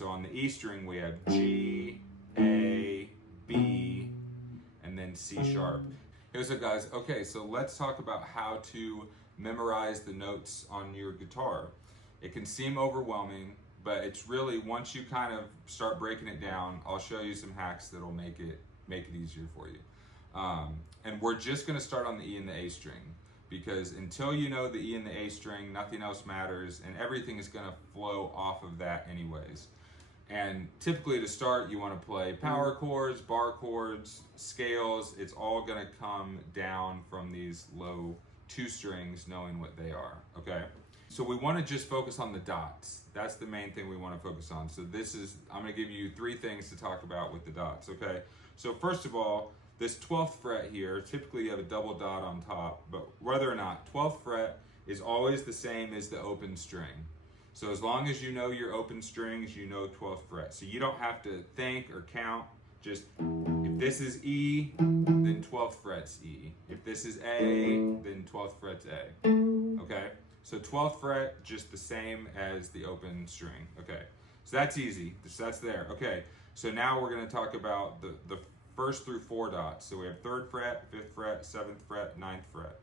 So on the E string, we have G, A, B, and then C sharp. Here's it, guys. Okay, so let's talk about how to memorize the notes on your guitar. It can seem overwhelming, but it's really, once you kind of start breaking it down, I'll show you some hacks that'll make it easier for you. And we're just gonna start on the E and the A string, because until you know the E and the A string, nothing else matters, and everything is gonna flow off of that anyways. And typically to start, you want to play power chords, bar chords, scales. It's all going to come down from these low 2 strings, knowing what they are, okay? So we want to just focus on the dots. That's the main thing we want to focus on. So I'm going to give you 3 things to talk about with the dots, okay? So first of all, this 12th fret here, typically you have a double dot on top, but whether or not, 12th fret is always the same as the open string. So as long as you know your open strings, you know 12th fret. So you don't have to think or count. Just, if this is E, then 12th fret's E. If this is A, then 12th fret's A. Okay? So 12th fret, just the same as the open string. Okay? So that's easy. That's there. Okay. So now we're going to talk about the first through 4 dots. So we have 3rd fret, 5th fret, 7th fret, 9th fret.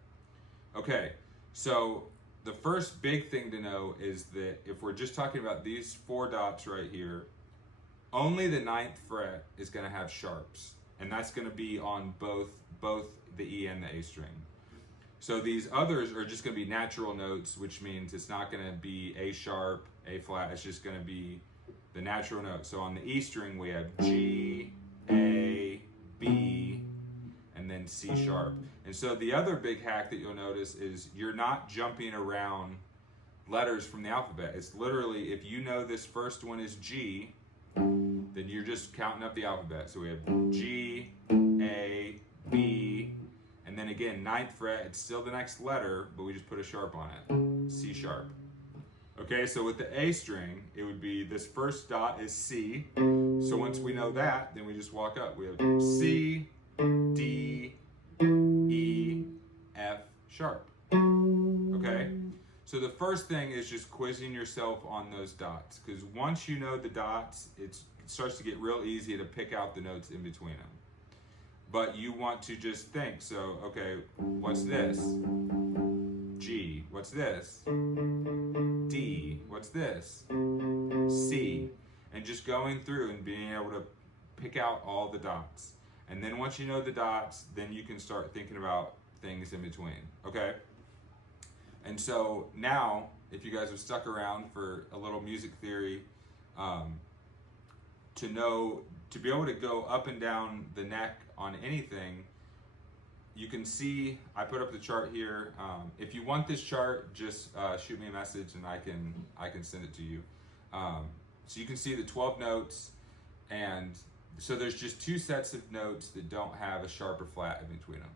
Okay. So the first big thing to know is that if we're just talking about these 4 dots right here, only the 9th fret is going to have sharps, and that's going to be on both the E and the A string. So these others are just going to be natural notes, which means it's not going to be A sharp, A flat. It's just going to be the natural note. So on the E string, we have G, A, B, and then C sharp. And so the other big hack that you'll notice is you're not jumping around letters from the alphabet. It's literally, if you know this first one is G, then you're just counting up the alphabet. So we have G, A, B, and then again, 9th fret, it's still the next letter, but we just put a sharp on it, C sharp. Okay, so with the A string, it would be, this first dot is C. So once we know that, then we just walk up. We have C, D, E, F sharp. Okay? So the first thing is just quizzing yourself on those dots, because once you know the dots, it starts to get real easy to pick out the notes in between them. But you want to just think, so, okay, what's this? G. What's this? D. What's this? C. And just going through and being able to pick out all the dots. And then once you know the dots, then you can start thinking about things in between, okay? And so now, if you guys have stuck around for a little music theory, to be able to go up and down the neck on anything, you can see, I put up the chart here. If you want this chart, just shoot me a message and I can send it to you. So you can see the 12 notes, and so there's just 2 sets of notes that don't have a sharp or flat in between them.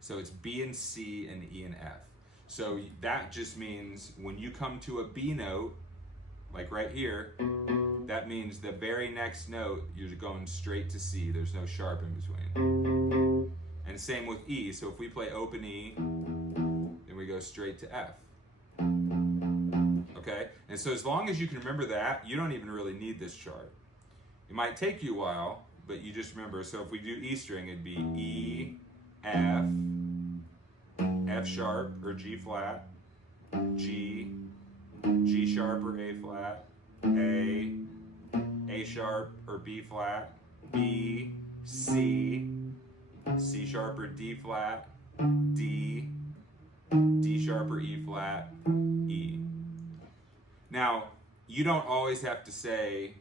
So it's B and C and E and F. So that just means when you come to a B note, like right here, that means the very next note, you're going straight to C. There's no sharp in between. And same with E. So if we play open E, then we go straight to F. Okay? And so as long as you can remember that, you don't even really need this chart. It might take you a while, but you just remember. So if we do E string, it'd be E, F, F sharp or G flat, G, G sharp or A flat, A sharp or B flat, B, C, C sharp or D flat, D, D sharp or E flat, E. Now, you don't always have to say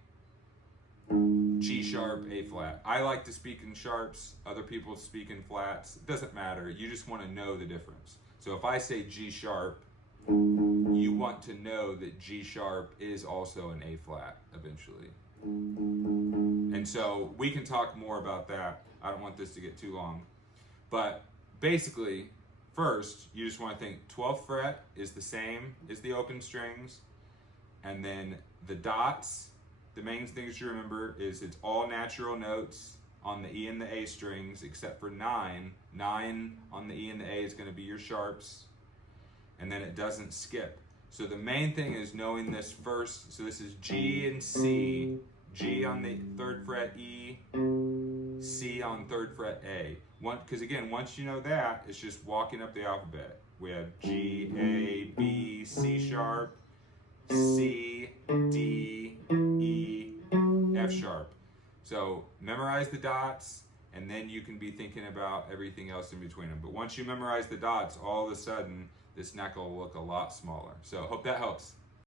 G sharp, A flat. I like to speak in sharps, other people speak in flats. It doesn't matter, you just want to know the difference. So if I say G sharp, you want to know that G sharp is also an A flat eventually. And so we can talk more about that. I don't want this to get too long. But basically, first, you just want to think 12th fret is the same as the open strings. And then the dots, the main things you remember is it's all natural notes on the E and the A strings except for 9. 9 on the E and the A is going to be your sharps. And then it doesn't skip. So the main thing is knowing this first. So this is G and C, G on the 3rd fret E, C on 3rd fret A. Because again, once you know that, it's just walking up the alphabet. We have G, A, B, C sharp, C, D, E, F sharp. So memorize the dots, and then you can be thinking about everything else in between them. But once you memorize the dots, all of a sudden, this neck will look a lot smaller. So hope that helps.